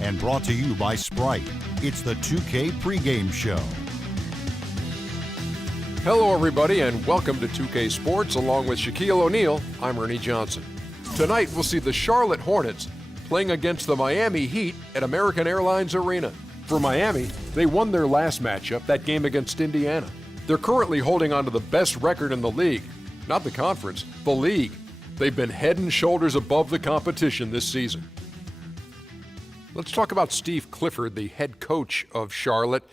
and brought to you by Sprite. It's the 2K pregame show. Hello, everybody, and welcome to 2K Sports. Along with Shaquille O'Neal, I'm Ernie Johnson. Tonight, we'll see the Charlotte Hornets playing against the Miami Heat at American Airlines Arena. For Miami, they won their last matchup, that game against Indiana. They're currently holding on to the best record in the league. Not the conference, the league. They've been head and shoulders above the competition this season. Let's talk about Steve Clifford, the head coach of Charlotte.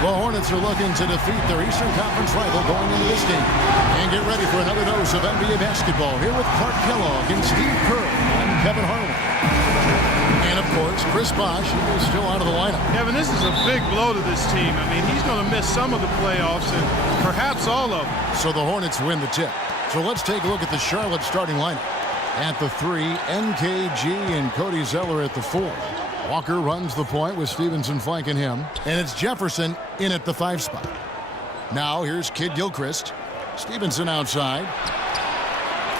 The Hornets are looking to defeat their Eastern Conference rival going into this game. And get ready for another dose of NBA basketball here with Clark Kellogg and Steve Kerr. I'm Kevin Harlan. And, of course, Chris Bosh, who is still out of the lineup. Kevin, this is a big blow to this team. I mean, he's going to miss some of the playoffs and perhaps all of them. So the Hornets win the tip. So let's take a look at the Charlotte starting lineup. At the 3, NKG and Cody Zeller at the 4. Walker runs the point with Stevenson flanking him. And it's Jefferson in at the 5 spot. Now here's Kid Gilchrist. Stevenson outside.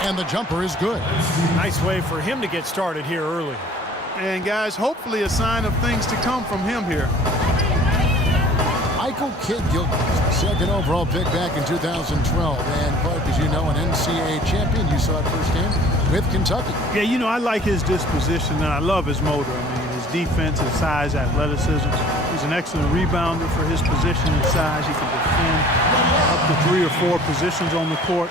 And the jumper is good. Nice way for him to get started here early. And, guys, hopefully a sign of things to come from him here. Michael Kid Gilchrist, second overall pick back in 2012. And Clark, as you know, an NCAA champion. You saw it firsthand with Kentucky. Yeah, you know, I like his disposition, and I love his motor. I mean, his defense, his size, athleticism. He's an excellent rebounder for his position and size. He can defend up to 3 or 4 positions on the court.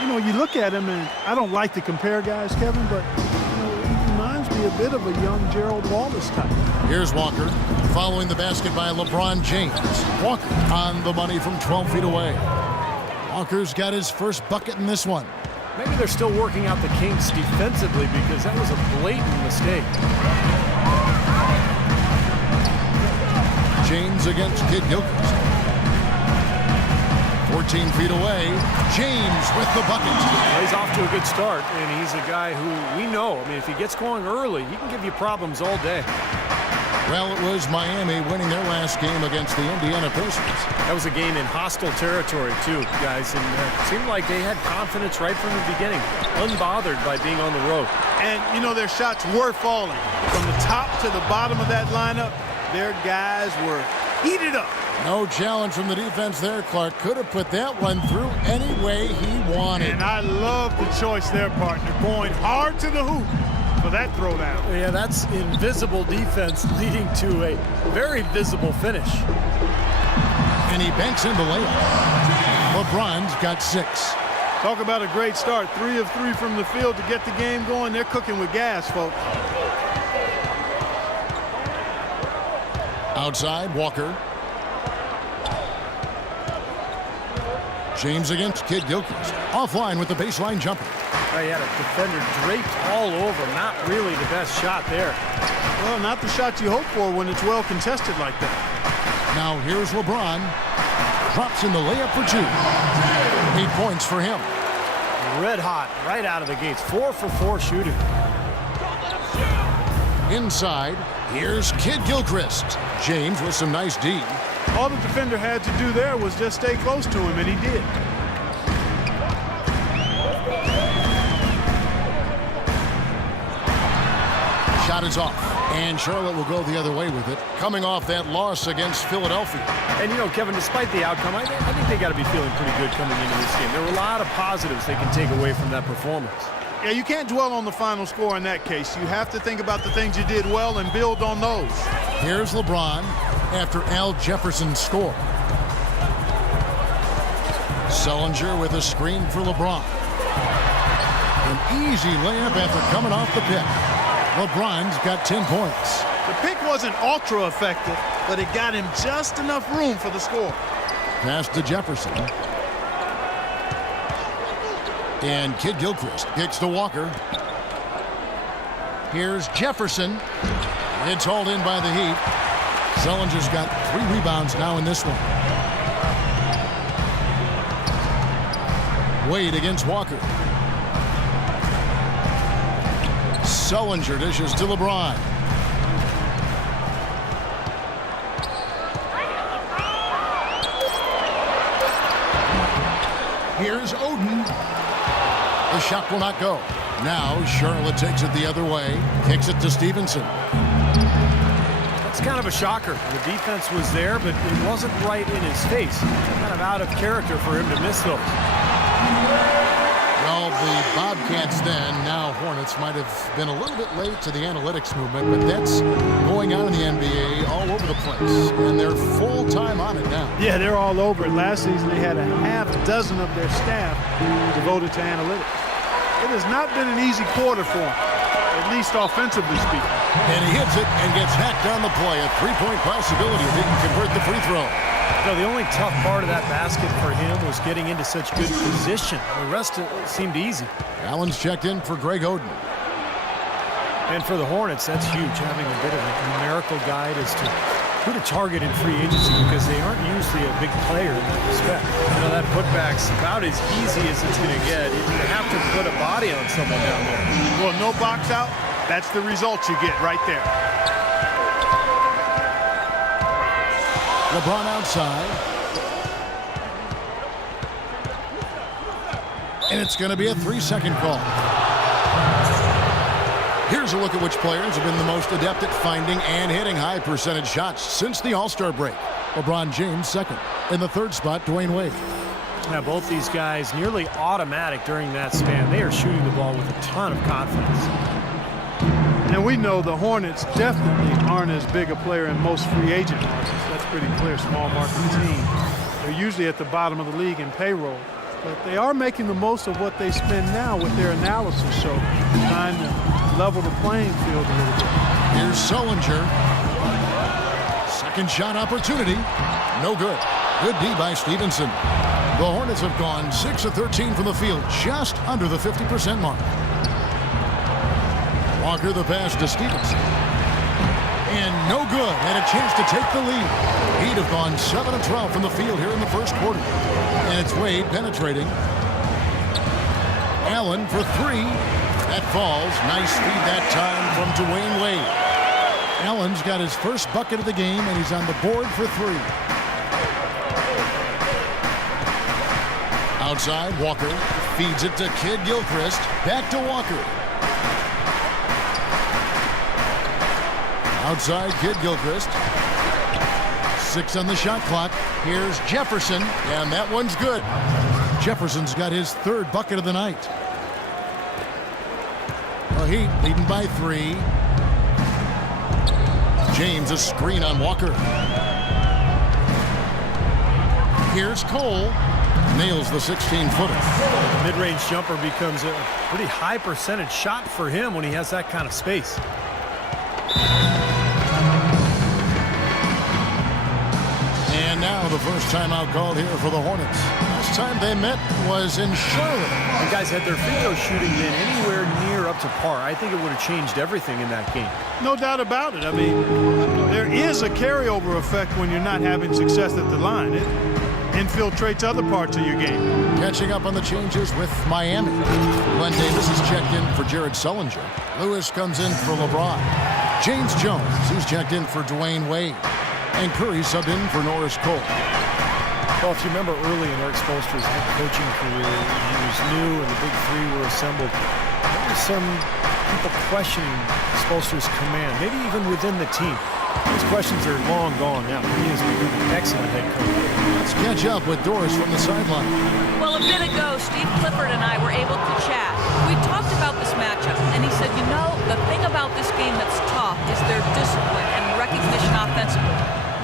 You know, you look at him, and I don't like to compare guys, Kevin, but he reminds me a bit of a young Gerald Wallace type. Here's Walker following the basket by LeBron James. Walker on the money from 12 feet away. Walker's got his first bucket in this one. Maybe they're still working out the kinks defensively because that was a blatant mistake. James against Kid Gilchrist. 14 feet away. James with the bucket. He's off to a good start, and he's a guy who we know. I mean, if he gets going early, he can give you problems all day. Well, it was Miami winning their last game against the Indiana Pacers. That was a game in hostile territory, too, guys, and it seemed like they had confidence right from the beginning, unbothered by being on the road. And, you know, their shots were falling. From the top to the bottom of that lineup, their guys were heated up. No challenge from the defense there. Clark could have put that one through any way he wanted. And I love the choice there, partner, going hard to the hoop for that throwdown. Yeah, that's invisible defense leading to a very visible finish. And he banks in the layup. LeBron's got 6. Talk about a great start. 3 of 3 from the field to get the game going. They're cooking with gas, folks. Outside, Walker. James against Kid Gilchrist. Offline with the baseline jumper. He had a defender draped all over. Not really the best shot there. Well, not the shot you hope for when it's well contested like that. Now here's LeBron. Drops in the layup for 2. 8 points for him. Red hot right out of the gates. 4 for 4 shooting. Inside, here's Kid Gilchrist. James with some nice D. All the defender had to do there was just stay close to him, and he did. Shot is off, and Charlotte will go the other way with it, coming off that loss against Philadelphia. And, you know, Kevin, despite the outcome, I think they got to be feeling pretty good coming into this game. There were a lot of positives they can take away from that performance. Yeah, you can't dwell on the final score in that case. You have to think about the things you did well and build on those. Here's LeBron after Al Jefferson's score. Sullinger with a screen for LeBron. An easy layup after coming off the pick. LeBron's got 10 points. The pick wasn't ultra effective, but it got him just enough room for the score. Pass to Jefferson. And Kid Gilchrist kicks to Walker. Here's Jefferson. It's hauled in by the Heat. Sullinger's got 3 rebounds now in this one. Wade against Walker. Sullinger dishes to LeBron. Here's Oden. The shot will not go. Now Charlotte takes it the other way. Kicks it to Stevenson. That's kind of a shocker. The defense was there, but it wasn't right in his face. Kind of out of character for him to miss those. Well, the Bobcats then, now Hornets, might have been a little bit late to the analytics movement, but that's going on in the NBA all over the place, and they're full-time on it now. Yeah, they're all over it. Last season, they had a half dozen of their staff devoted to analytics. It has not been an easy quarter for him, at least offensively speaking. And he hits it and gets hacked on the play. A three-point possibility if he can convert the free throw. No, the only tough part of that basket for him was getting into such good position. The rest seemed easy. Allen's checked in for Greg Oden. And for the Hornets, that's huge, having a bit of a numerical guide as to who to target in free agency, because they aren't usually a big player in that respect. You know, that putback's about as easy as it's going to get. You have to put a body on someone down there. Well, no box out, that's the result you get right there. LeBron outside. And it's going to be a 3-second call. Here's a look at which players have been the most adept at finding and hitting high percentage shots since the All-Star break. LeBron James second. In the third spot, Dwayne Wade. Now, both these guys nearly automatic during that span. They are shooting the ball with a ton of confidence. And we know the Hornets definitely aren't as big a player in most free agent markets. That's pretty clear, small market team. They're usually at the bottom of the league in payroll. But they are making the most of what they spend now with their analysis, so trying to level the playing field a little bit. Here's Sullinger. Second shot opportunity. No good. Good D by Stevenson. The Hornets have gone 6 of 13 from the field, just under the 50% mark. Walker the pass to Stevenson. And no good. Had a chance to take the lead. He'd have gone 7 of 12 from the field here in the first quarter. And it's Wade penetrating. Allen for 3. That falls. Nice feed that time from Dwayne Wade. Allen's got his first bucket of the game, and he's on the board for 3. Outside, Walker feeds it to Kid Gilchrist. Back to Walker. Outside, Kid Gilchrist. 6 on the shot clock. Here's Jefferson, and that one's good. Jefferson's got his 3rd bucket of the night. The Heat leading by 3. James a screen on Walker. Here's Cole. Nails the 16-footer. The mid-range jumper becomes a pretty high percentage shot for him when he has that kind of space. And now the first timeout called here for the Hornets. Last time they met was in Charlotte. The guys, had their free throw shooting been anywhere near up to par, I think it would have changed everything in that game. No doubt about it. I mean, there is a carryover effect when you're not having success at the line. It infiltrates other parts of your game. Catching up on the changes with Miami. Glenn Davis is checked in for Jared Sullinger. Lewis comes in for LeBron. James Jones, who's checked in for Dwayne Wade. And Curry subbed in for Norris Cole. Well, if you remember early in Eric Spoelstra's head coaching career, he was new and the big 3 were assembled. There were some people questioning Spoelstra's command, maybe even within the team. Those questions are long gone now. He has become an excellent head coach. Let's catch up with Doris from the sideline. Well, a bit ago, Steve Clifford and I were able to chat. We talked about this matchup, and he said, you know, the thing about this game that's tough is their discipline and recognition offensively.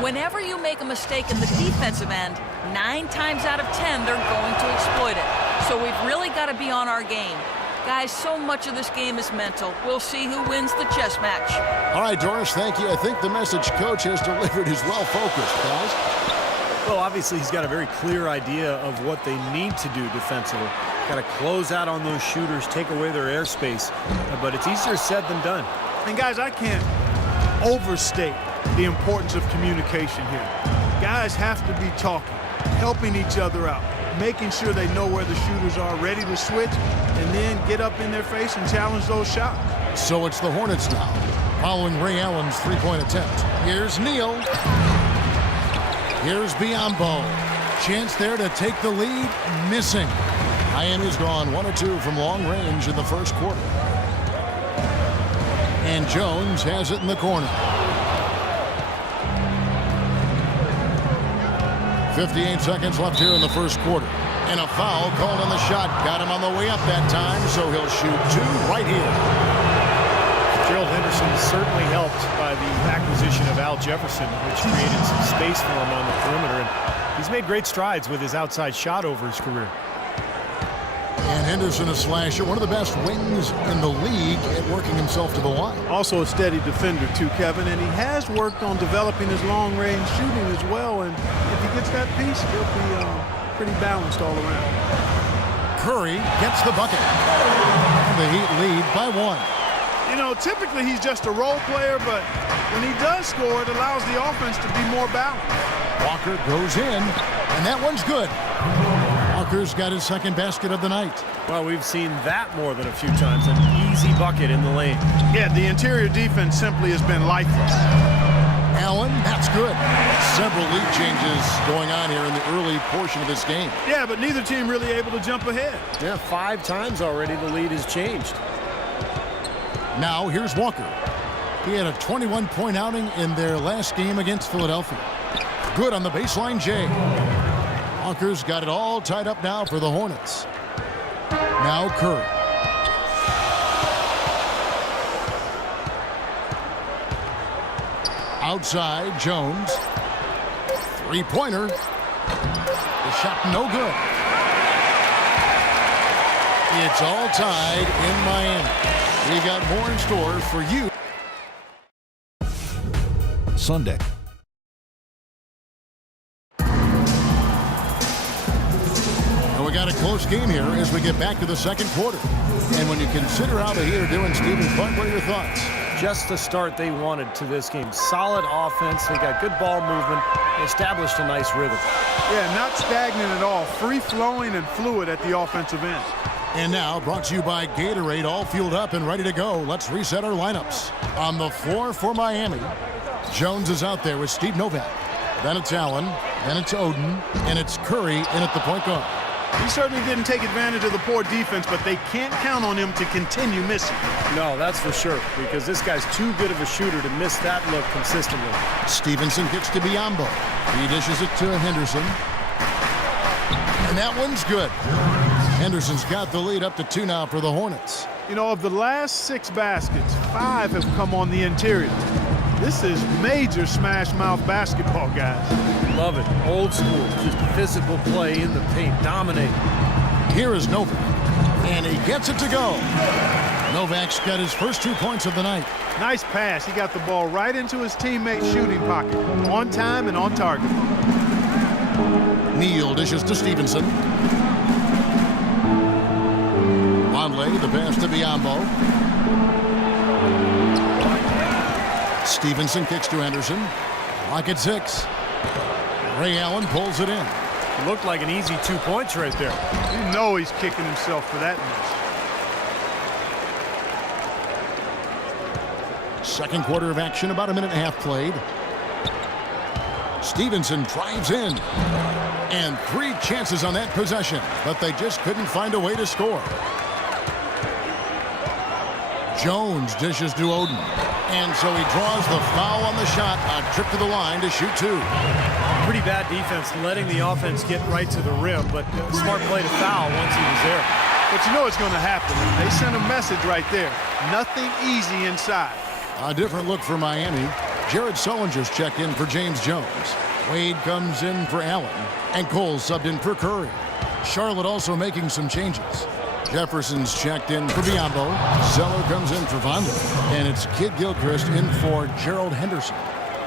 Whenever you make a mistake in the defensive end, 9 times out of 10, they're going to exploit it. So we've really got to be on our game. Guys, so much of this game is mental. We'll see who wins the chess match. All right, Doris, thank you. I think the message coach has delivered is well focused, guys. Well, obviously, he's got a very clear idea of what they need to do defensively. Got to close out on those shooters, take away their airspace. But it's easier said than done. And guys, I can't overstate the importance of communication here. Guys have to be talking, helping each other out, making sure they know where the shooters are, ready to switch, and then get up in their face and challenge those shots. So it's the Hornets now, following Ray Allen's 3-point attempt. Here's Neal. Here's Biyombo. Chance there to take the lead, missing. Miami's gone 1 of 2 from long range in the first quarter. And Jones has it in the corner. 58 seconds left here in the first quarter. And a foul called on the shot. Got him on the way up that time, so he'll shoot 2 right here. Gerald Henderson certainly helped by the acquisition of Al Jefferson, which created some space for him on the perimeter. And he's made great strides with his outside shot over his career. And Henderson, a slasher, one of the best wings in the league at working himself to the line. Also a steady defender too, Kevin, and he has worked on developing his long-range shooting as well. And if he gets that piece, he'll be pretty balanced all around. Curry gets the bucket. And the Heat lead by 1. You know, typically he's just a role player, but when he does score, it allows the offense to be more balanced. Walker goes in, and that one's good. Walker's got his second basket of the night. Well, we've seen that more than a few times. An easy bucket in the lane. Yeah, the interior defense simply has been lifeless. Allen, that's good. Several lead changes going on here in the early portion of this game. Yeah, but neither team really able to jump ahead. Yeah, 5 times already the lead has changed. Now here's Walker. He had a 21-point outing in their last game against Philadelphia. Good on the baseline, Jay. Walker's got it all tied up now for the Hornets. Now Curry. Outside, Jones. Three-pointer. The shot no good. It's all tied in Miami. We got more in store for you Sunday. And we got a close game here as we get back to the second quarter. And when you consider how the Heat are doing, Stephen Clark, what are your thoughts? Just the start they wanted to this game. Solid offense. They got good ball movement. They established a nice rhythm. Yeah, not stagnant at all. Free-flowing and fluid at the offensive end. And now, brought to you by Gatorade, all fueled up and ready to go. Let's reset our lineups. On the floor for Miami, Jones is out there with Steve Novak. Then it's Allen, then it's Oden, and it's Curry in at the point guard. He certainly didn't take advantage of the poor defense, but they can't count on him to continue missing. No, that's for sure, because this guy's too good of a shooter to miss that look consistently. Stevenson kicks to Biyombo. He dishes it to Henderson. And that one's good. Henderson's got the lead up to 2 now for the Hornets. You know, of the last 6 baskets, 5 have come on the interior. This is major smash-mouth basketball, guys. Love it. Old school. Just physical play in the paint. Dominate. Here is Novak. And he gets it to go. Novak's got his first 2 points of the night. Nice pass. He got the ball right into his teammate's shooting pocket. On time and on target. Neal dishes to Stevenson. Conley, the pass to Biyombo. Stevenson kicks to Henderson. Lock at 6. Ray Allen pulls it in. It looked like an easy 2 points right there. You know he's kicking himself for that miss. Second quarter of action, about a minute and a half played. Stevenson drives in. And 3 chances on that possession, but they just couldn't find a way to score. Jones dishes to Oden. And so he draws the foul on the shot. A trip to the line to shoot 2. Pretty bad defense letting the offense get right to the rim, but smart play to foul once he was there. But you know it's going to happen. They sent a message right there. Nothing easy inside. A different look for Miami. Jared Sullinger's checked in for James Jones. Wade comes in for Allen. And Cole subbed in for Curry. Charlotte also making some changes. Jefferson's checked in for Biyombo. Zeller comes in for Vonleh. And it's Kid Gilchrist in for Gerald Henderson.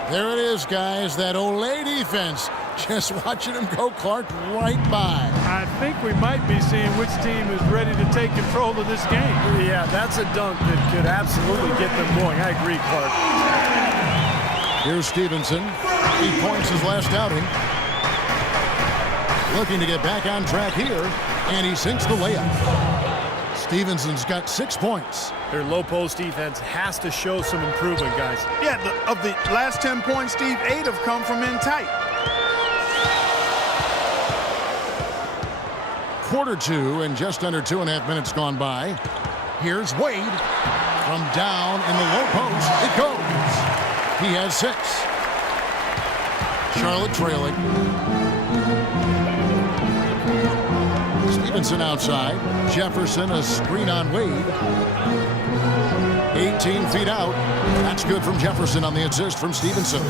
There it is, guys. That Olay defense. Just watching him go, Clark, right by. I think we might be seeing which team is ready to take control of this game. Yeah, that's a dunk that could absolutely get them going. I agree, Clark. Here's Stevenson. 8 points his last outing. Looking to get back on track here. And he sinks the layup. Stevenson's got 6 points. Their low post defense has to show some improvement, guys. Yeah, of the last 10 points, Steve, 8 have come from in tight. quarter two and just under 2.5 minutes gone by. Here's Wade from down in the low post. It goes. He has 6. Charlotte trailing. Stevenson outside. Jefferson a screen on Wade. 18 feet out. That's good from Jefferson on the assist from Stevenson.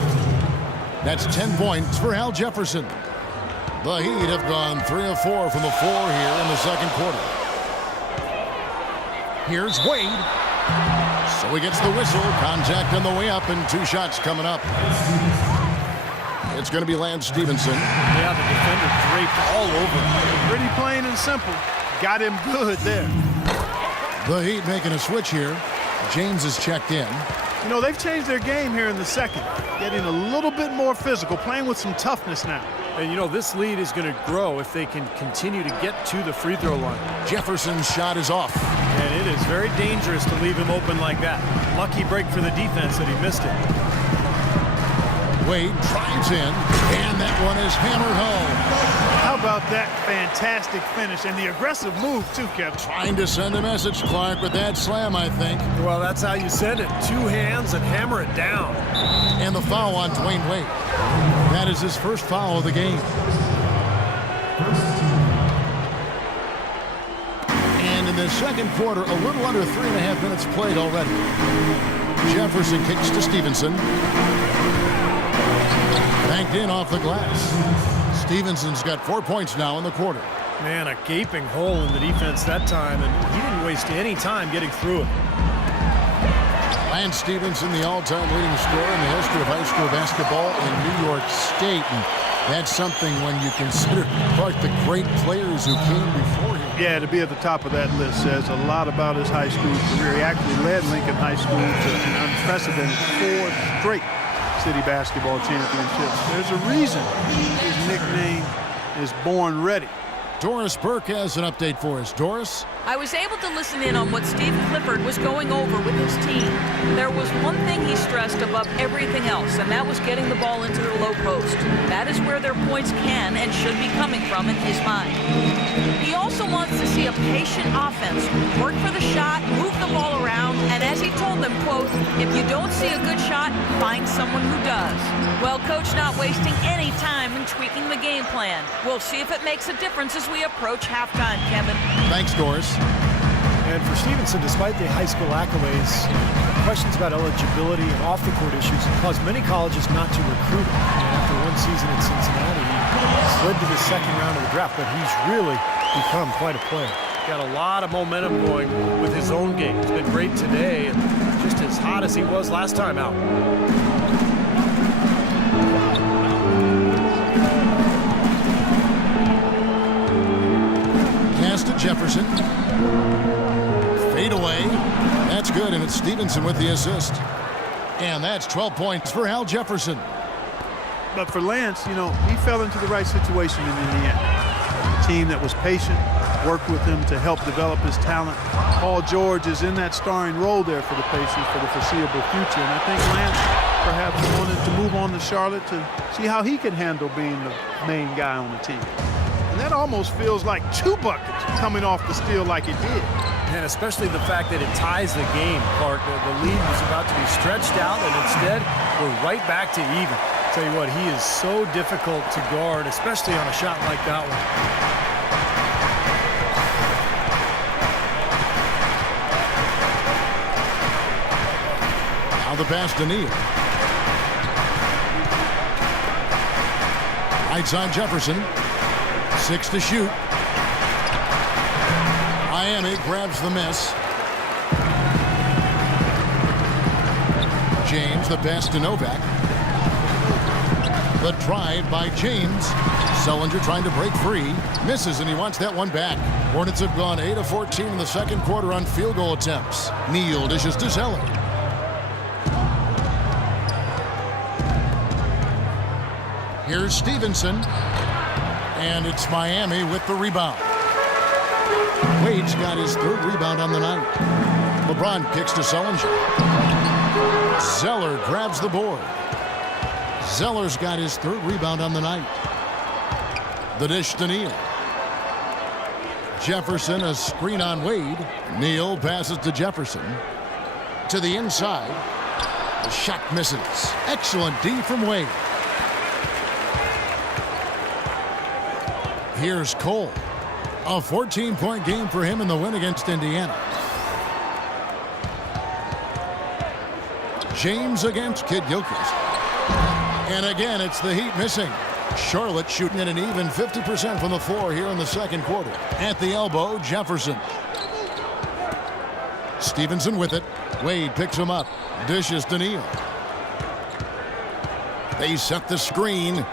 That's 10 points for Al Jefferson. The Heat have gone 3 of 4 from the floor here in the second quarter. Here's Wade. So he gets the whistle. Contact on the way up and 2 shots coming up. It's going to be Lance Stevenson. Yeah, the defender draped all over him. Pretty plain and simple. Got him good there. The Heat making a switch here. James is checked in. You know, they've changed their game here in the second. Getting a little bit more physical, playing with some toughness now. And, you know, this lead is going to grow if they can continue to get to the free throw line. Jefferson's shot is off. And it is very dangerous to leave him open like that. Lucky break for the defense that he missed it. Wade drives in, and that one is hammered home. How about that fantastic finish and the aggressive move, too, Kevin? Trying to send a message, Clark, with that slam, I think. Well, that's how you send it. 2 hands and hammer it down. And the foul on Dwayne Wade. That is his first foul of the game. And in the second quarter, a little under 3.5 minutes played already. Jefferson kicks to Stevenson. Banked in off the glass. Stevenson's got 4 points now in the quarter. Man, a gaping hole in the defense that time, and he didn't waste any time getting through it. Lance Stevenson, the all-time leading scorer in the history of high school basketball in New York State. And that's something when you consider Clark the great players who came before him. Yeah, to be at the top of that list says a lot about his high school career. He actually led Lincoln High School to an unprecedented 4 straight city basketball championships. There's a reason his nickname is Born Ready. Doris Burke has an update for us. Doris? I was able to listen in on what Steve Clifford was going over with his team. There was one thing he stressed above everything else, and that was getting the ball into the low post. That is where their points can and should be coming from in his mind. He also wants to see a patient offense, work for the shot, move the ball around, and as he told them, quote, if you don't see a good shot, find someone who does. Well, Coach not wasting any time in tweaking the game plan. We'll see if it makes a difference as we approach halftime, Kevin. Thanks, Doris. And for Stevenson, despite the high school accolades, questions about eligibility and off-the-court issues caused many colleges not to recruit him. And after one season at Cincinnati, he slid to the second round of the draft, but he's really become quite a player. Got a lot of momentum going with his own game. He's been great today and just as hot as he was last time out. Pass to Jefferson. Fade away. That's good, and it's Stevenson with the assist. And that's 12 points for Al Jefferson. But for Lance, you know, he fell into the right situation in Indiana. A team that was patient, worked with him to help develop his talent. Paul George is in that starring role there for the Pacers for the foreseeable future. And I think Lance perhaps wanted to move on to Charlotte to see how he could handle being the main guy on the team. And that almost feels like 2 buckets coming off the steal like it did. And especially the fact that it ties the game, Clark. The lead was about to be stretched out, and instead we're right back to even. Tell you what, he is so difficult to guard, especially on a shot like that one. Now the pass to Neal. Right side Jefferson. 6 to shoot. Miami grabs the miss. James, the pass to Novak. The drive by James. Sullinger trying to break free. Misses, and he wants that one back. Hornets have gone 8 of 14 in the second quarter on field goal attempts. Neal dishes to Zeller. Here's Stevenson. And it's Miami with the rebound. Wade's got his 3rd rebound on the night. LeBron kicks to Sullinger. Zeller grabs the board. Zeller's got his 3rd rebound on the night. The dish to Neal. Jefferson, a screen on Wade. Neal passes to Jefferson. To the inside. The shot misses. Excellent D from Wade. Here's Cole. A 14-point game for him in the win against Indiana. James against Kidd-Gilchrist. And again, it's the Heat missing. Charlotte shooting at an even 50% from the floor here in the second quarter. At the elbow, Jefferson. Stevenson with it. Wade picks him up. Dishes to Neal. They set the screen.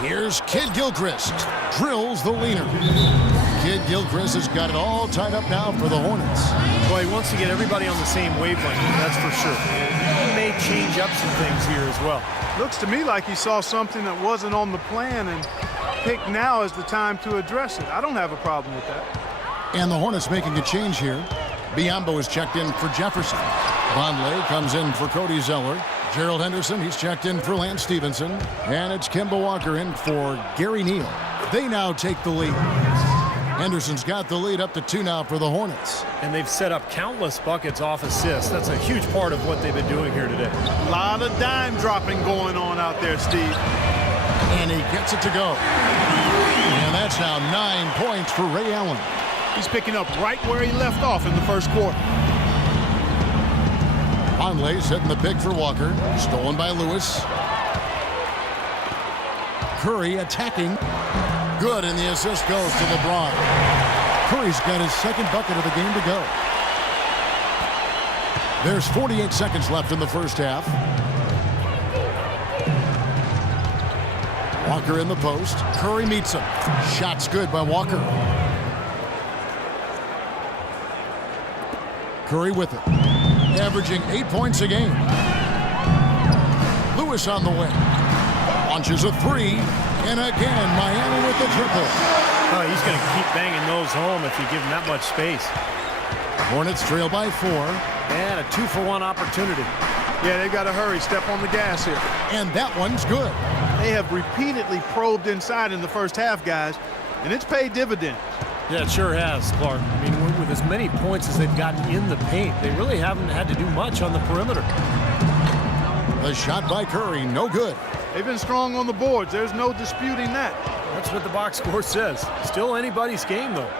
Here's Kidd-Gilchrist. Drills the leaner. Kidd-Gilchrist has got it all tied up now for the Hornets. Well, he wants to get everybody on the same wavelength, that's for sure. He may change up some things here as well. Looks to me like he saw something that wasn't on the plan and picked now as the time to address it. I don't have a problem with that. And the Hornets making a change here. Biombo is checked in for Jefferson. Vonleh comes in for Cody Zeller. Gerald Henderson, he's checked in for Lance Stevenson. And it's Kemba Walker in for Gary Neal. They now take the lead. Henderson's got the lead up to 2 now for the Hornets. And they've set up countless buckets off assists. That's a huge part of what they've been doing here today. A lot of dime dropping going on out there, Steve. And he gets it to go. And that's now 9 points for Ray Allen. He's picking up right where he left off in the first quarter. Vonleh setting the pick for Walker. Stolen by Lewis. Curry attacking. Good, and the assist goes to LeBron. Curry's got his second bucket of the game to go. There's 48 seconds left in the first half. Walker in the post. Curry meets him. Shot's good by Walker. Curry with it. Averaging 8 points a game. Lewis on the wing. Launches a 3. And again, Miami with the triple. Oh, he's going to keep banging those home if you give him that much space. Hornets trail by 4. And a 2-for-1 opportunity. Yeah, they've got to hurry. Step on the gas here. And that one's good. They have repeatedly probed inside in the first half, guys, and it's paid dividends. Yeah, it sure has, Clark. I mean, with as many points as they've gotten in the paint, they really haven't had to do much on the perimeter. The shot by Curry, no good. They've been strong on the boards. There's no disputing that. That's what the box score says. Still anybody's game, though.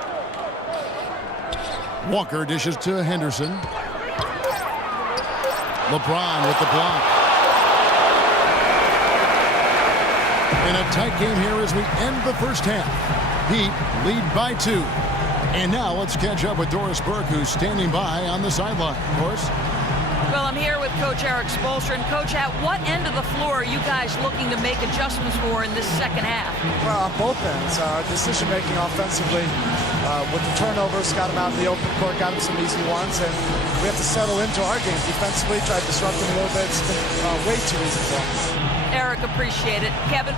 Walker dishes to Henderson. LeBron with the block. In a tight game here as we end the first half. Heat lead by 2. And now let's catch up with Doris Burke, who's standing by on the sideline. Doris? Well, I'm here with Coach Eric Spoelstra. And Coach, at what end of the floor are you guys looking to make adjustments for in this second half? Well, on both ends. Decision-making offensively with the turnovers, got them out in the open court, got them some easy ones, and we have to settle into our game. Defensively, try to disrupt them a little bit. It's been way too easy for us. Eric, appreciate it. Kevin?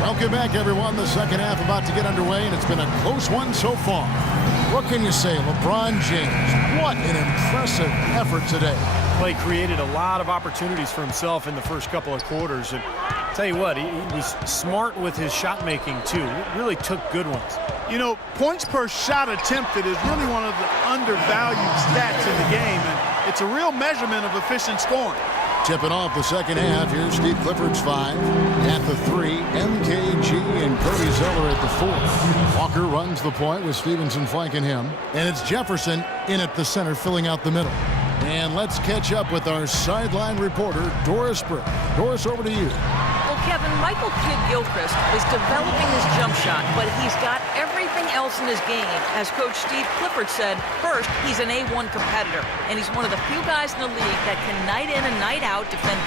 Welcome back, everyone. The second half about to get underway, and it's been a close one so far. What can you say? LeBron James, what an impressive effort today. Clay created a lot of opportunities for himself in the first couple of quarters. And I'll tell you what, he was smart with his shot making, too. Really took good ones. You know, points per shot attempted is really one of the undervalued stats in the game, and it's a real measurement of efficient scoring. Tipping off the second half, here's Steve Clifford's 5. At the 3, MKG and Cody Zeller at the 4. Walker runs the point with Stevenson flanking him. And it's Jefferson in at the center, filling out the middle. And let's catch up with our sideline reporter, Doris Burke. Doris, over to you. Well, Kevin, Michael Kidd-Gilchrist is developing his jump shot, but he's got everything else in his game. As Coach Steve Clifford said, first, he's an A1 competitor, and he's one of the few guys in the league that can night in and night out defend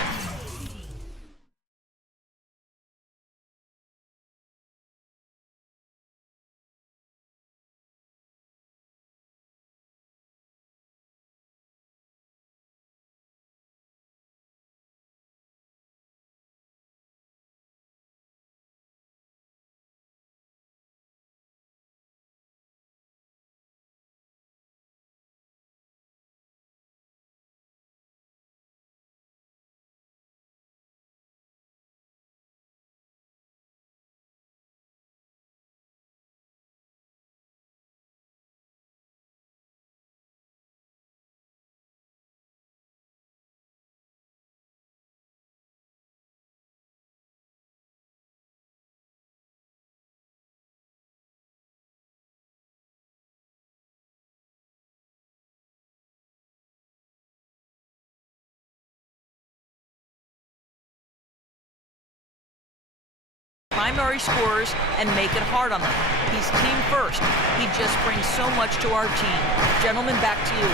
primary scorers and make it hard on them. He's team first. He just brings so much to our team. Gentlemen, back to you.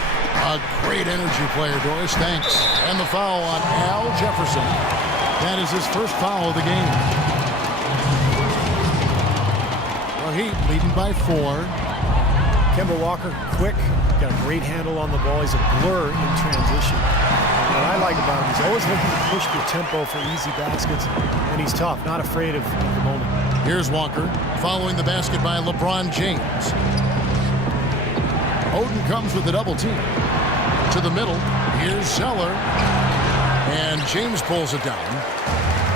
A great energy player, Doris. Thanks. And the foul on Al Jefferson. That is his first foul of the game. The Heat leading by 4. Kemba Walker, quick, got a great handle on the ball. He's a blur in transition. And what I like about him, he's always looking to push the tempo for easy baskets, and he's tough, not afraid of the moment. Here's Walker, following the basket by LeBron James. Oden comes with the double team. To the middle, here's Zeller. And James pulls it down.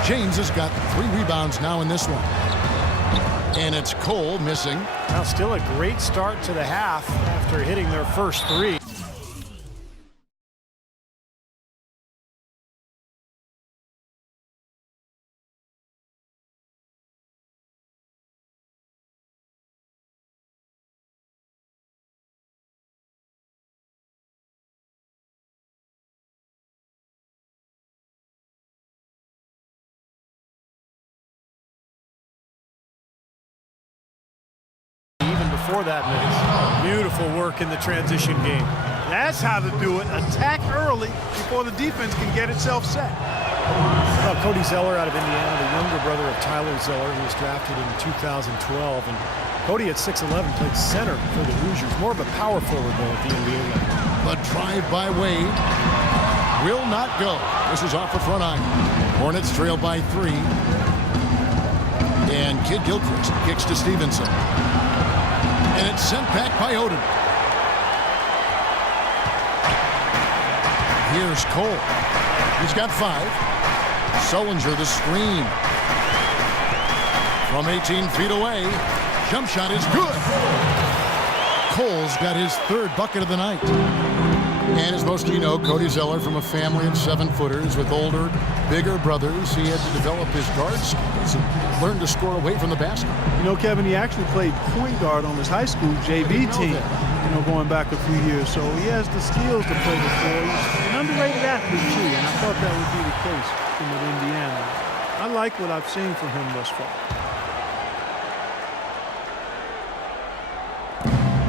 James has got 3 rebounds now in this one. And it's Cole missing. Now still a great start to the half after hitting their first 3. Before that miss. Beautiful work in the transition game. That's how to do it. Attack early before the defense can get itself set. Cody Zeller out of Indiana, the younger brother of Tyler Zeller, who was drafted in 2012. And Cody at 6'11" played center for the Hoosiers. More of a power forward though at the NBA level. The drive by Wade will not go. This is off the front iron. Hornets trail by 3. And Kid Gilchrist kicks to Stevenson. And it's sent back by Oden. Here's Cole. He's got 5. Sullinger the screen. From 18 feet away. Jump shot is good. Cole's got his 3rd bucket of the night. And as most of you know, Cody Zeller from a family of 7-footers with older, bigger brothers. He had to develop his guard skills and learn to score away from the basket. You know, Kevin, he actually played point guard on his high school JV team, going back a few years. So he has the skills to play the 4. He's an underrated athlete, too, and I thought that would be the case from Indiana. I like what I've seen from him thus far.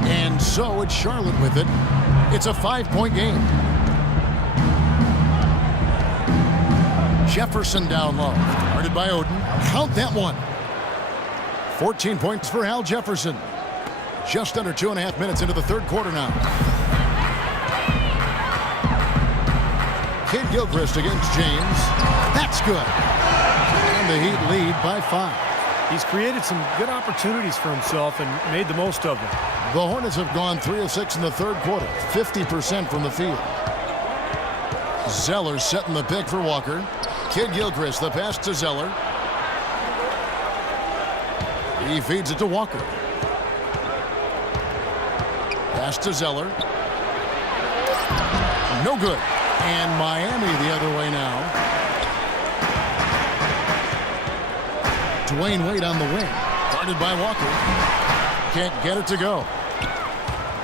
And so it's Charlotte with it. It's a 5-point game. Jefferson down low. Guarded by Oden. Count that one. 14 points for Al Jefferson. Just under 2.5 minutes into the 3rd quarter now. Kid Gilchrist against James. That's good. And the Heat lead by 5. He's created some good opportunities for himself and made the most of them. The Hornets have gone 3 of 6 in the 3rd quarter. 50% from the field. Zeller setting the pick for Walker. Kid Gilchrist, the pass to Zeller. He feeds it to Walker. Pass to Zeller. No good. And Miami the other way now. Dwayne Wade on the wing. Guarded by Walker. Can't get it to go.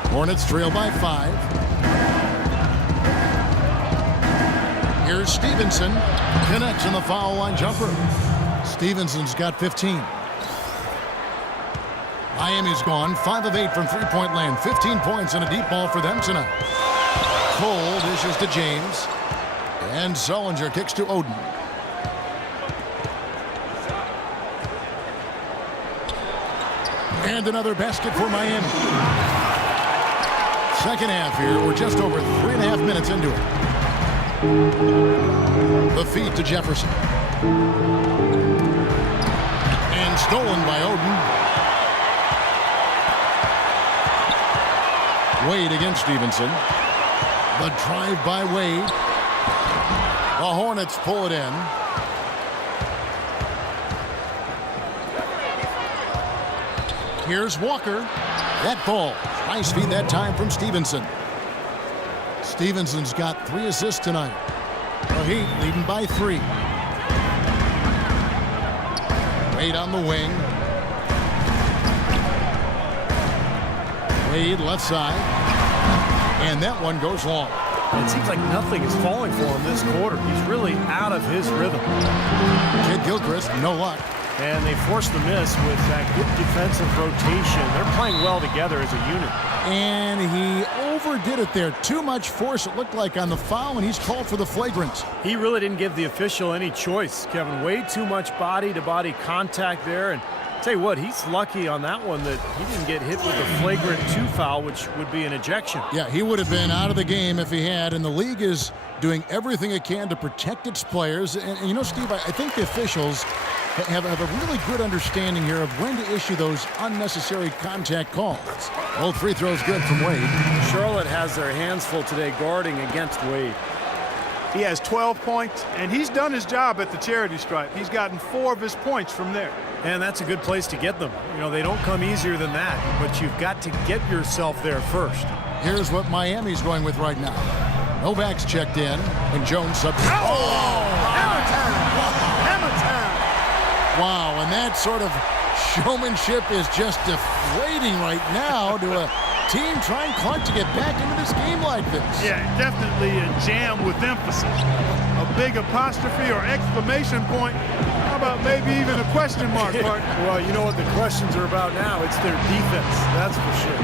Hornets trail by 5. Here's Stevenson. Connects in the foul line jumper. Stevenson's got 15. Miami's gone 5 of 8 from 3-point land. 15 points and a deep ball for them tonight. Cole dishes to James. And Sullinger kicks to Oden. And another basket for Miami. Second half here. We're just over 3.5 minutes into it. The feed to Jefferson. And stolen by Oden. Wade against Stevenson. The drive by Wade. The Hornets pull it in. Here's Walker. That ball. Nice feed that time from Stevenson. Stevenson's got 3 assists tonight. The Heat leading by 3. Wade on the wing. Wade left side. And that one goes long. It seems like nothing is falling for him this quarter. He's really out of his rhythm. Kid Gilchrist, no luck. And they forced the miss with that good defensive rotation. They're playing well together as a unit. And he overdid it there. Too much force, it looked like, on the foul, and he's called for the flagrant. He really didn't give the official any choice, Kevin. Way too much body-to-body contact there. And tell you what, he's lucky on that one that he didn't get hit with a flagrant 2 foul, which would be an ejection. Yeah, he would have been out of the game if he had, and the league is doing everything it can to protect its players. And you know, Steve, I think the officials have a really good understanding here of when to issue those unnecessary contact calls. Both free throws good from Wade. Charlotte has their hands full today guarding against Wade. He has 12 points, and he's done his job at the charity stripe. He's gotten 4 of his points from there. And that's a good place to get them. You know, they don't come easier than that, but you've got to get yourself there first. Here's what Miami's going with right now. Novak's checked in, and Jones subs. Hammer time! Wow, and that sort of showmanship is just deflating right now to a team trying hard to get back into this game like this. Yeah, definitely a jam with emphasis. A big apostrophe or exclamation point. How about maybe even a question mark, Mark? Well, you know what the questions are about now. It's their defense, that's for sure.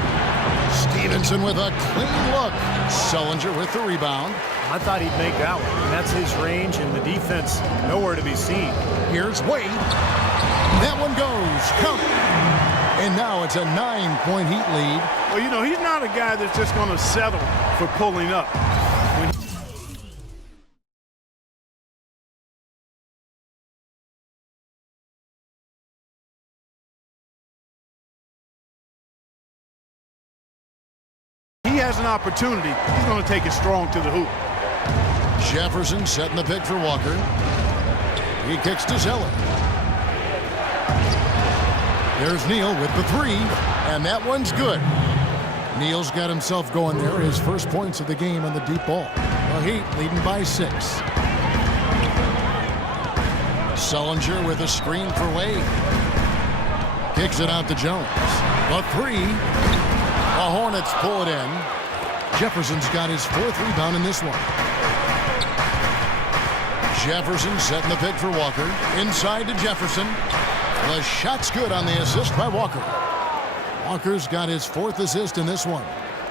Stevenson with a clean look. Sullinger with the rebound. I thought he'd make that one. And that's his range, and the defense nowhere to be seen. Here's Wade. That one goes. Count. And now it's a 9-point Heat lead. Well, you know, he's not a guy that's just going to settle for pulling up. He has an opportunity. He's going to take it strong to the hoop. Jefferson setting the pick for Walker. He kicks to Zeller. There's Neal with the 3, and that one's good. Neal's got himself going there. His first points of the game on the deep ball. The Heat leading by 6. Sullinger with a screen for Wade. Kicks it out to Jones. The 3. The Hornets pull it in. Jefferson's got his 4th rebound in this one. Jefferson setting the pick for Walker. Inside to Jefferson. The shot's good on the assist by Walker. Walker's got his 4th assist in this one.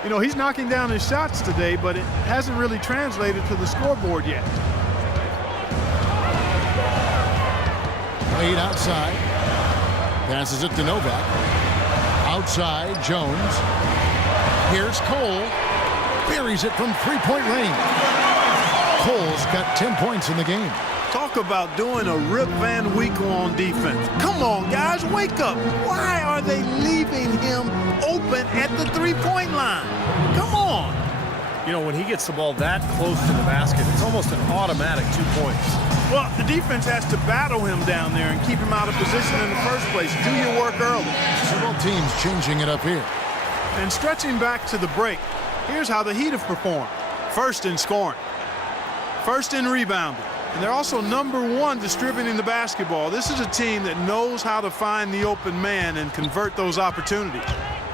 You know, he's knocking down his shots today, but it hasn't really translated to the scoreboard yet. Wade outside. Passes it to Novak. Outside, Jones. Here's Cole. Buries it from 3-point range. Cole's got 10 points in the game. Talk about doing a Rip Van Winkle on defense. Come on, guys, wake up. Why are they leaving him open at the 3-point line? Come on. You know, when he gets the ball that close to the basket, it's almost an automatic 2 points. Well, the defense has to battle him down there and keep him out of position in the first place. Do your work early. Several teams changing it up here. And stretching back to the break, here's how the Heat have performed. First in scoring. First in rebounding. And they're also #1 distributing the basketball. This is a team that knows how to find the open man and convert those opportunities.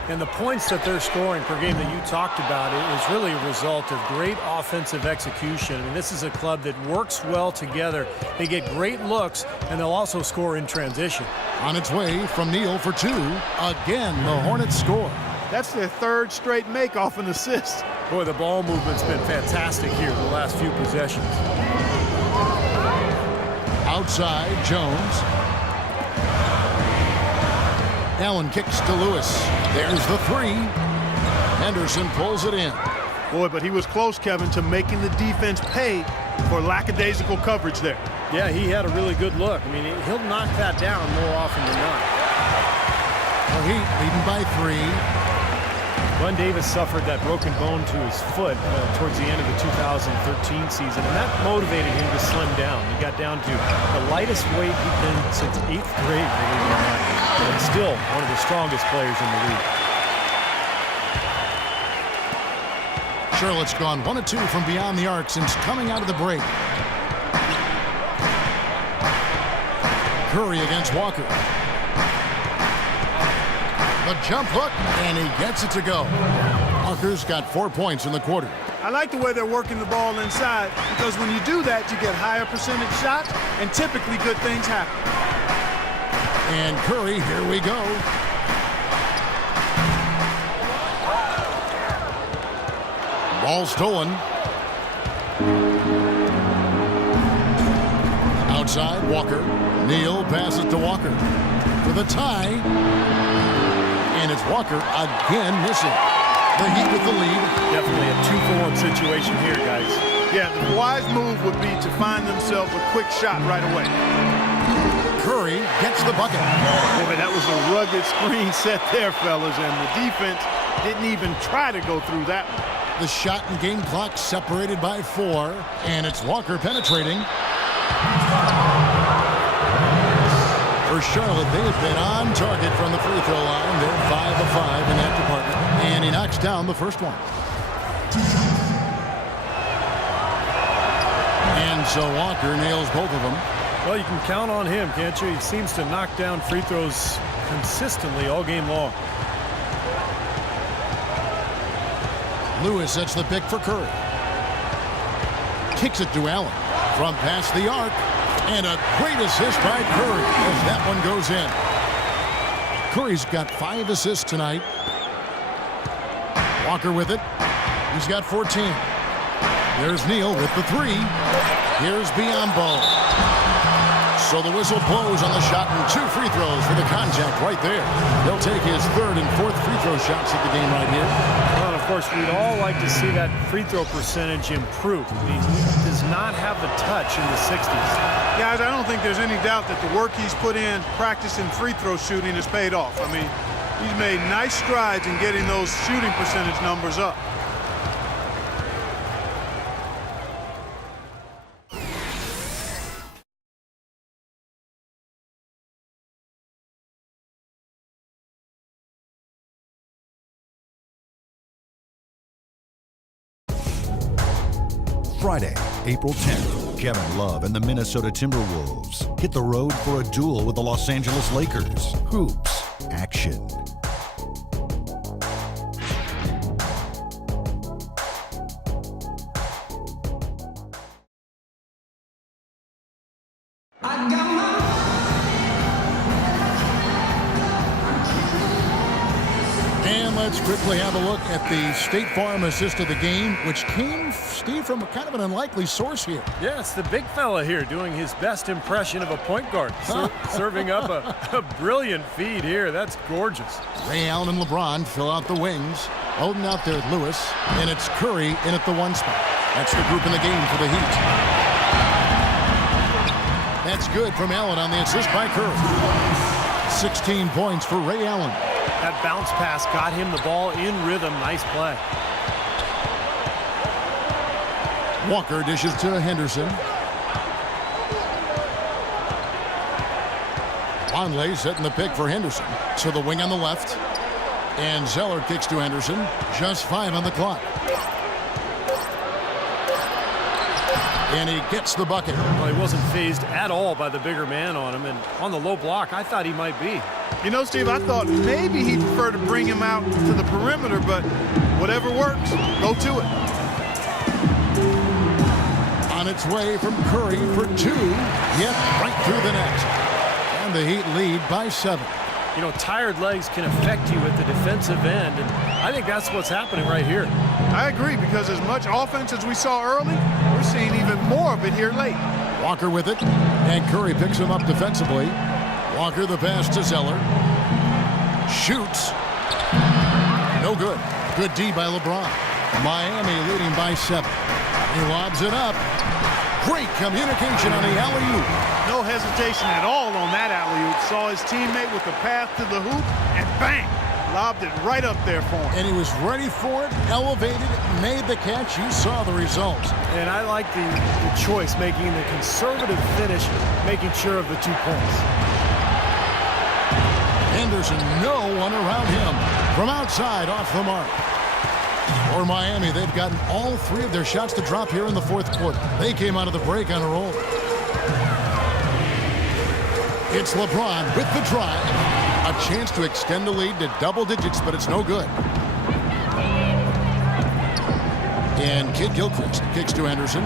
And the points that they're scoring per game that you talked about is really a result of great offensive execution. I mean, this is a club that works well together. They get great looks, and they'll also score in transition. On its way from Neal for 2. Again, the Hornets score. That's their 3rd straight make off an assist. Boy, the ball movement's been fantastic here the last few possessions. Outside, Jones. Allen kicks to Lewis. There's the 3. Henderson pulls it in. Boy, but he was close, Kevin, to making the defense pay for lackadaisical coverage there. Yeah, he had a really good look. I mean, he'll knock that down more often than not. The Heat leading by 3. Glenn Davis suffered that broken bone to his foot towards the end of the 2013 season, and that motivated him to slim down. He got down to the lightest weight he'd been since 8th grade, believe it or not, and still one of the strongest players in the league. Charlotte's gone 1 of 2 from beyond the arc since coming out of the break. Curry against Walker. The jump hook, and he gets it to go. Walker's got 4 points in the quarter. I like the way they're working the ball inside, because when you do that, you get higher percentage shots, and typically good things happen. And Curry, here we go. Ball stolen. Outside, Walker. Neal passes to Walker for the tie. And it's Walker again missing. The Heat with the lead. Definitely a 2-for-1 situation here, guys. Yeah, the wise move would be to find themselves a quick shot right away. Curry gets the bucket. Boy, that was a rugged screen set there, fellas, and the defense didn't even try to go through that one. The shot and game clock separated by 4, and it's Walker penetrating. For Charlotte, they have been on target from the free throw line. They're 5 of 5 in that department, and he knocks down the first one. And so Walker nails both of them. Well, you can count on him, can't you? He seems to knock down free throws consistently all game long. Lewis sets the pick for Curry. Kicks it to Allen from past the arc. And a great assist by Curry as that one goes in. Curry's got 5 assists tonight. Walker with it. He's got 14. There's Neal with the 3. Here's Biyombo. So the whistle blows on the shot and 2 free throws for the contact right there. He'll take his 3rd and 4th free throw shots at the game right here. Well, and of course, we'd all like to see that free throw percentage improve. He does not have the touch in the 60s. Guys, I don't think there's any doubt that the work he's put in practicing free throw shooting has paid off. I mean, he's made nice strides in getting those shooting percentage numbers up. Friday, April 10th, Kevin Love and the Minnesota Timberwolves hit the road for a duel with the Los Angeles Lakers. Hoops action. And let's quickly have a look at the State Farm assist of the game, which came, Steve, from kind of an unlikely source here. Yeah, it's the big fella here doing his best impression of a point guard, serving up a brilliant feed here. That's gorgeous. Ray Allen and LeBron fill out the wings. Holding out there at Lewis, and it's Curry in at the 1 spot. That's the group in the game for the Heat. That's good from Allen on the assist by Curry. 16 points for Ray Allen. That bounce pass got him the ball in rhythm. Nice play. Walker dishes to Henderson. Vonleh setting the pick for Henderson. To the wing on the left. And Zeller kicks to Henderson. Just 5 on the clock. And he gets the bucket. Well, he wasn't fazed at all by the bigger man on him. And on the low block, I thought he might be. You know, Steve, I thought maybe he'd prefer to bring him out to the perimeter, but whatever works, go to it. On its way from Curry for 2, yet right through the net. And the Heat lead by 7. You know, tired legs can affect you at the defensive end, and I think that's what's happening right here. I agree, because as much offense as we saw early, we're seeing even more of it here late. Walker with it, and Curry picks him up defensively. Walker the pass to Zeller. Shoots. No good. Good D by LeBron. Miami leading by 7. He lobs it up. Great communication on the alley-oop. No hesitation at all on that alley-oop. Saw his teammate with the path to the hoop, and bang! Lobbed it right up there for him. And he was ready for it, elevated, made the catch. You saw the results. And I like the choice, making the conservative finish, making sure of the 2 points. Henderson, no one around him. From outside, off the mark. For Miami, they've gotten all 3 of their shots to drop here in the 4th quarter. They came out of the break on a roll. It's LeBron with the drive. A chance to extend the lead to double digits, but it's no good. And Kid Gilchrist kicks to Henderson.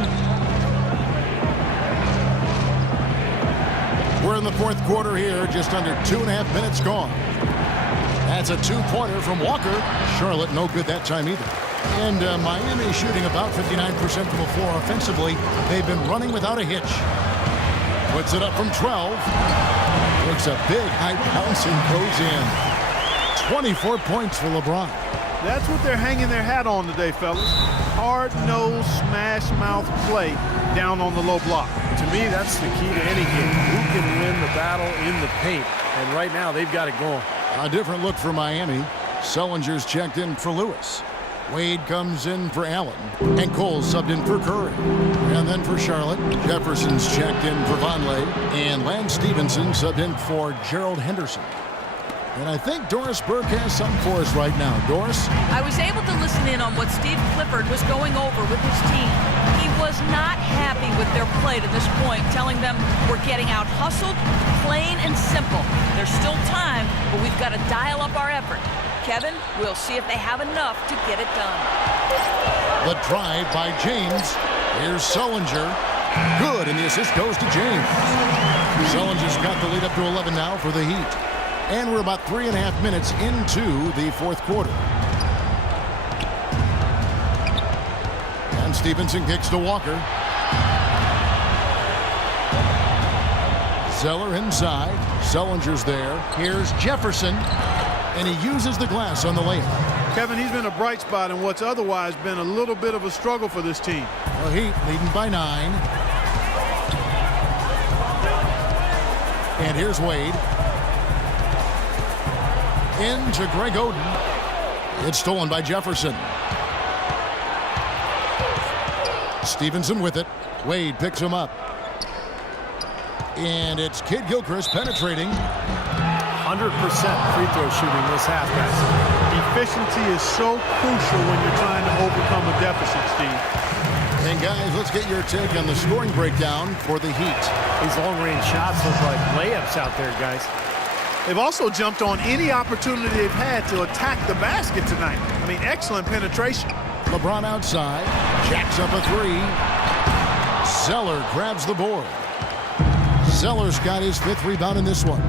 We're in the fourth quarter here, just under 2.5 minutes gone. That's a two-pointer from Walker. Charlotte no good that time either. And Miami shooting about 59% from the floor offensively. They've been running without a hitch. Puts it up from 12. Takes a big high bounce and goes in. 24 points for LeBron. That's what they're hanging their hat on today, fellas. Hard-nosed, smash-mouth play down on the low block. To me, that's the key to any game. Who can win the battle in the paint? And right now, they've got it going. A different look for Miami. Sullinger's checked in for Lewis. Wade comes in for Allen. And Cole subbed in for Curry. And then for Charlotte, Jefferson's checked in for Vonleh. And Lance Stevenson subbed in for Gerald Henderson. And I think Doris Burke has something for us right now. Doris? I was able to listen in on what Steve Clifford was going over with his team. He was not happy with their play to this point, telling them we're getting out hustled, plain and simple. There's still time, but we've got to dial up our effort. Kevin, we'll see if they have enough to get it done. The drive by James. Here's Sullinger. Good, and the assist goes to James. Sullinger's got the lead up to 11 now for the Heat. And we're about 3.5 minutes into the fourth quarter. And Stevenson kicks to Walker. Zeller inside. Sullinger's there. Here's Jefferson. And he uses the glass on the layup. Kevin, he's been a bright spot in what's otherwise been a little bit of a struggle for this team. The Heat leading by 9. And here's Wade. Into Greg Oden. It's stolen by Jefferson. Stevenson with it. Wade picks him up. And it's Kid Gilchrist penetrating. 100% free throw shooting this half, guys. Efficiency is so crucial when you're trying to overcome a deficit, Steve. And guys, let's get your take on the scoring breakdown for the Heat. These long-range shots look like layups out there, guys. They've also jumped on any opportunity they've had to attack the basket tonight. I mean, excellent penetration. LeBron outside, jacks up a three. Zeller grabs the board. Zeller's got his 5th rebound in this one.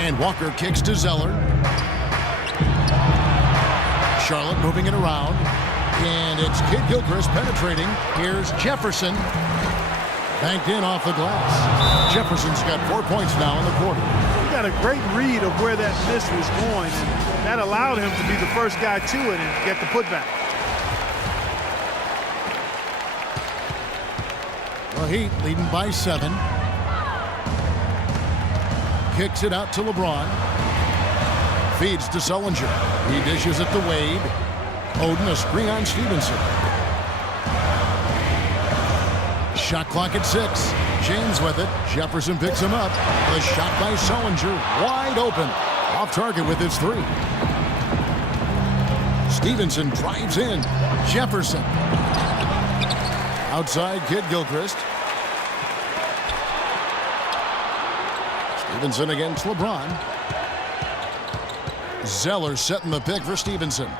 And Walker kicks to Zeller. Charlotte moving it around. And it's Kid Gilchrist penetrating. Here's Jefferson. Banked in off the glass. Jefferson's got 4 points now in the quarter. He got a great read of where that miss was going, and that allowed him to be the first guy to it and get the putback. The Heat leading by 7. Kicks it out to LeBron. Feeds to Sullinger. He dishes it to Wade. Oden a screen on Stevenson. Shot clock at 6. James with it. Jefferson picks him up. The shot by Sullinger. Wide open. Off target with his 3. Stevenson drives in. Jefferson. Outside Kid Gilchrist. Stevenson against LeBron. Zeller setting the pick for Stevenson.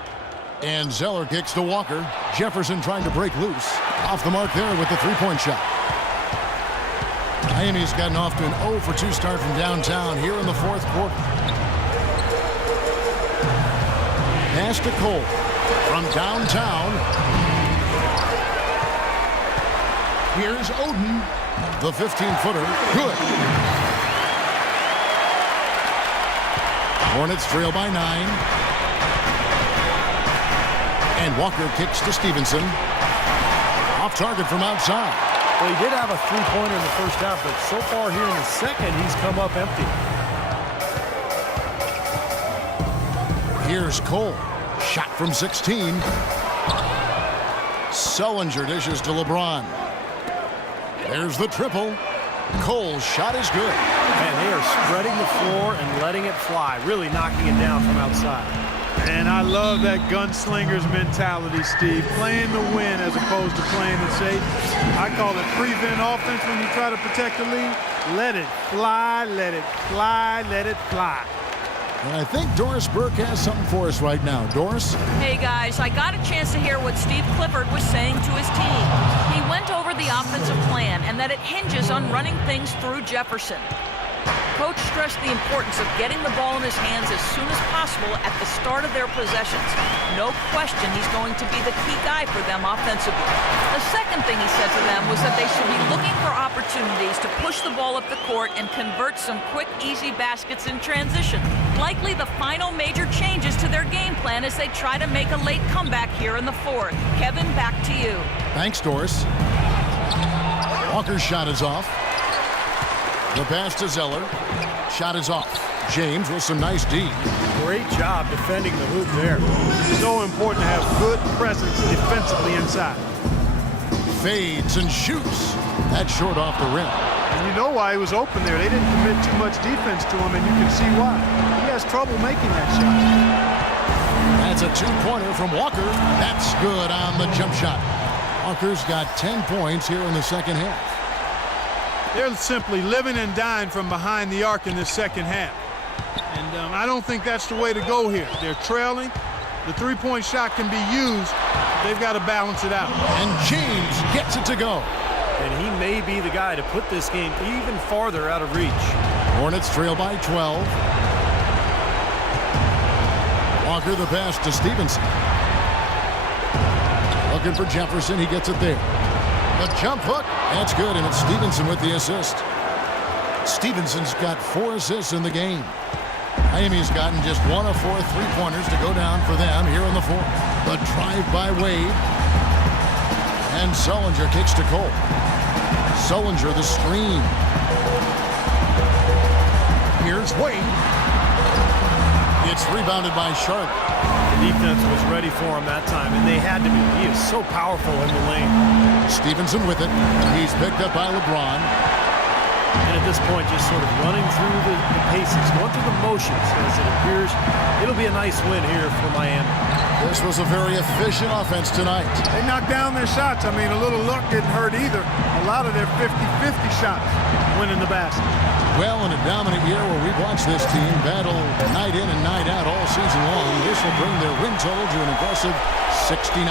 And Zeller kicks to Walker. Jefferson trying to break loose. Off the mark there with the three-point shot. Miami's gotten off to an 0 for 2 start from downtown here in the fourth quarter. Pass to Cole from downtown. Here's Oden. The 15-footer. Good. Hornets trail by 9. And Walker kicks to Stevenson. Off target from outside. Well, he did have a three-pointer in the first half, but so far here in the second, he's come up empty. Here's Cole. Shot from 16. Sullinger dishes to LeBron. There's the triple. Cole's shot is good. Man, they are spreading the floor and letting it fly, really knocking it down from outside. And I love that gunslinger's mentality, Steve. Playing to win as opposed to playing to safe. I call it prevent offense when you try to protect the lead. Let it fly, let it fly, let it fly. And I think Doris Burke has something for us right now. Doris? Hey guys, I got a chance to hear what Steve Clifford was saying to his team. He went over the offensive plan and that it hinges on running things through Jefferson. Coach stressed the importance of getting the ball in his hands as soon as possible at the start of their possessions. No question he's going to be the key guy for them offensively. The second thing he said to them was that they should be looking for opportunities to push the ball up the court and convert some quick, easy baskets in transition. Likely the final major changes to their game plan as they try to make a late comeback here in the fourth. Kevin, back to you. Thanks, Doris. Walker's shot is off. The pass to Zeller. Shot is off. James with some nice D. Great job defending the hoop there. So important to have good presence defensively inside. Fades and shoots. That's short off the rim. And you know why he was open there. They didn't commit too much defense to him, and you can see why. He has trouble making that shot. That's a two-pointer from Walker. That's good on the jump shot. Walker's got 10 points here in the second half. They're simply living and dying from behind the arc in this second half. And I don't think that's the way to go here. They're trailing. The three-point shot can be used. They've got to balance it out. And James gets it to go. And he may be the guy to put this game even farther out of reach. Hornets trail by 12. Walker the pass to Stevenson. Looking for Jefferson. He gets it there. The jump hook. That's good, and it's Stevenson with the assist. Stevenson's got 4 assists in the game. Miami's gotten just 1 of 4 three-pointers to go down for them here in the fourth. The drive by Wade. And Sullinger kicks to Cole. Sullinger the screen. Here's Wade. It's rebounded by Sharp. The defense was ready for him that time, and they had to be. He is so powerful in the lane. Stevenson with it. He's picked up by LeBron. And at this point, just sort of running through the paces, going through the motions as it appears. It'll be a nice win here for Miami. This was a very efficient offense tonight. They knocked down their shots. I mean, a little luck didn't hurt either. A lot of their 50-50 shots went in the basket. Well, in a dominant year where we've watched this team battle night in and night out all season long, this will bring their win total to an impressive 69.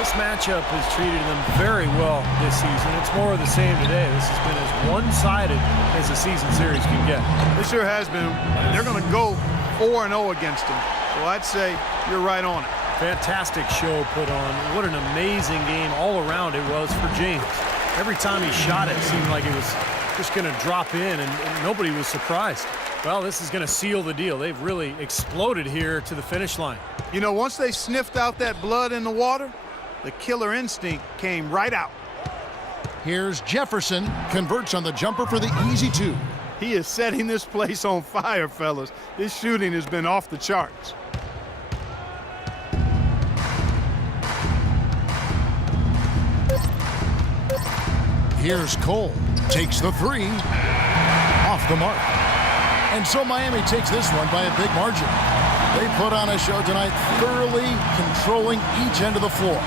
This matchup has treated them very well this season. It's more of the same today. This has been as one-sided as a season series can get. This sure has been. They're going to go 4-0 against them. So I'd say you're right on it. Fantastic show put on. What an amazing game all around it was for James. Every time he shot it seemed like it was just going to drop in, and nobody was surprised. Well, this is going to seal the deal. They've really exploded here to the finish line. You know, once they sniffed out that blood in the water, the killer instinct came right out. Here's Jefferson. Converts on the jumper for the easy 2. He is setting this place on fire, fellas. His shooting has been off the charts. Here's Cole. Takes the 3. Off the mark. And so Miami takes this one by a big margin. They put on a show tonight, thoroughly controlling each end of the floor.